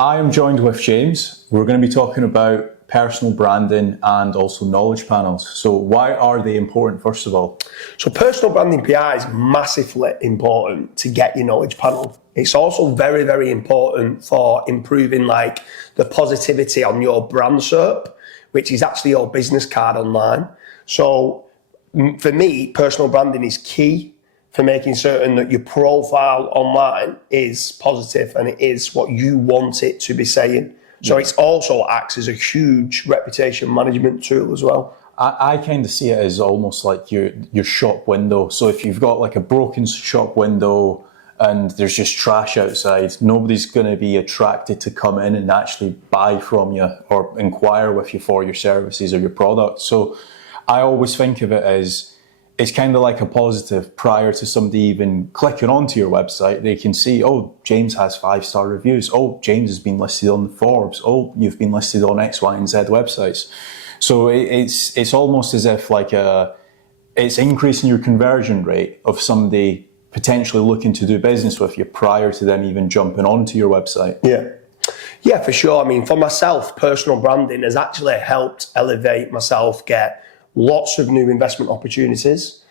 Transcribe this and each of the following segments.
I am joined with James. We're going to be talking about personal branding and also knowledge panels. So why are they important, first of all? So personal branding PR is massively important to get your knowledge panel. It's also very, very important for improving like the positivity on your brand SERP, which is actually your business card online. So for me, personal branding is key for making certain that your profile online is positive and it is what you want it to be saying. So it also acts as a huge reputation management tool as well. I kind of see it as almost like your shop window. So if you've got like a broken shop window and there's just trash outside, nobody's going to be attracted to come in and actually buy from you or inquire with you for your services or your products. So I always think of it as it's kind of like a positive. Prior to somebody even clicking onto your website, they can see, oh, James has 5-star reviews. Oh, James has been listed on Forbes. Oh, you've been listed on X, Y, and Z websites. So it's almost as if like it's increasing your conversion rate of somebody potentially looking to do business with you prior to them even jumping onto your website. Yeah, for sure. I mean, for myself, personal branding has actually helped elevate myself, get lots of new investment opportunities.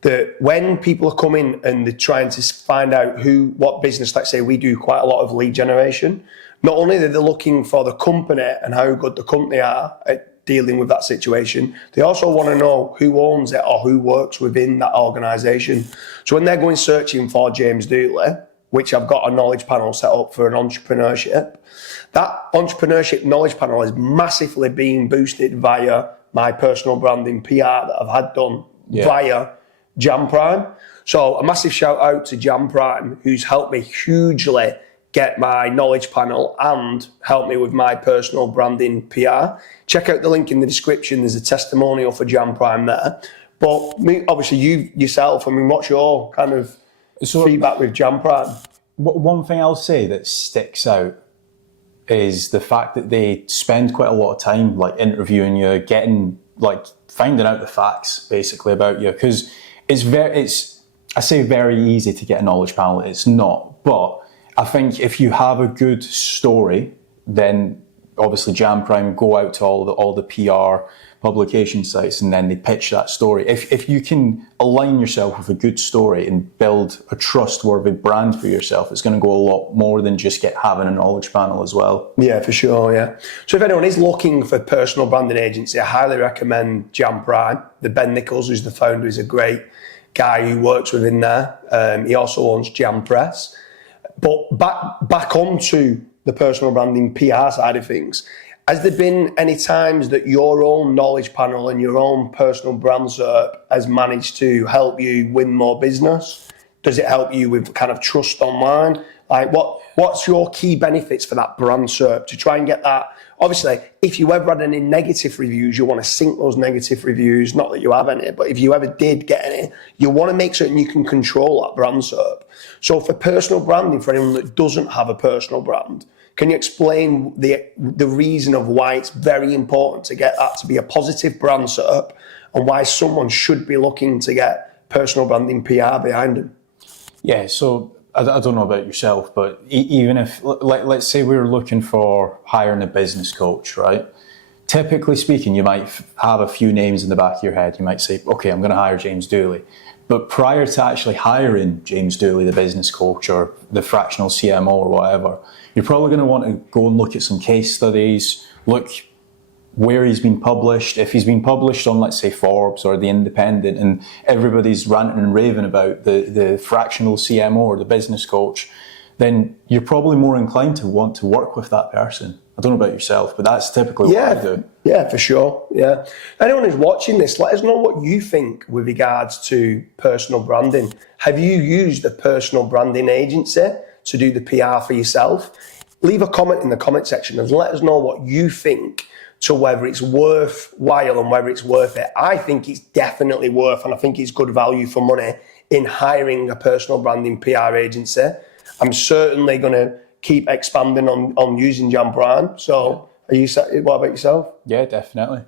That when people are coming and they're trying to find out what business, let's say we do quite a lot of lead generation, not only are they looking for the company and how good the company are at dealing with that situation, they also want to know who owns it or who works within that organisation. So when they're going searching for James Dooley, which I've got a knowledge panel set up for an entrepreneurship, that entrepreneurship knowledge panel is massively being boosted via my personal branding PR that I've had done via Jam Prime. So a massive shout out to Jam Prime, who's helped me hugely get my knowledge panel and help me with my personal branding PR. Check out the link in the description. There's a testimonial for Jam Prime there. But obviously you yourself, I mean, what's your kind of feedback with Jam Prime? One thing I'll say that sticks out is the fact that they spend quite a lot of time like interviewing you, finding out the facts basically about you, because I say very easy to get a knowledge panel. It's not, but I think if you have a good story, then obviously Jam Prime go out to all the PR publication sites and then they pitch that story. If you can align yourself with a good story and build a trustworthy brand for yourself, it's going to go a lot more than just having a knowledge panel as well. Yeah, for sure, yeah. So if anyone is looking for personal branding agency, I highly recommend Jam Prime. The Ben Nichols, who's the founder, is a great guy who works within there. He also owns Jam Press. But back onto the personal branding PR side of things, has there been any times that your own knowledge panel and your own personal brand SERP has managed to help you win more business? Does it help you with kind of trust online? Like what's your key benefits for that brand SERP to try and get that? Obviously, if you ever had any negative reviews, you want to sync those negative reviews. Not that you have any, but if you ever did get any, you want to make certain you can control that brand SERP. So for personal branding, for anyone that doesn't have a personal brand, can you explain the reason of why it's very important to get that to be a positive brand SERP and why someone should be looking to get personal branding PR behind them? Yeah, so I don't know about yourself, but even if, let's say we were looking for hiring a business coach, right? Typically speaking, you might have a few names in the back of your head. You might say, okay, I'm going to hire James Dooley. But prior to actually hiring James Dooley, the business coach or the fractional CMO or whatever, you're probably going to want to go and look at some case studies, look where he's been published. If he's been published on, let's say, Forbes or The Independent, and everybody's ranting and raving about the fractional CMO or the business coach, then you're probably more inclined to want to work with that person. I don't know about yourself, but that's typically what I do. Yeah, for sure. Yeah. Anyone who's watching this, let us know what you think with regards to personal branding. Have you used a personal branding agency to do the PR for yourself? Leave a comment in the comment section and let us know what you think, to whether it's worthwhile and whether it's worth it. I think it's definitely worth, and I think it's good value for money in hiring a personal branding PR agency. I'm certainly going to keep expanding on using Jam Prime. So, what about yourself? Yeah, definitely.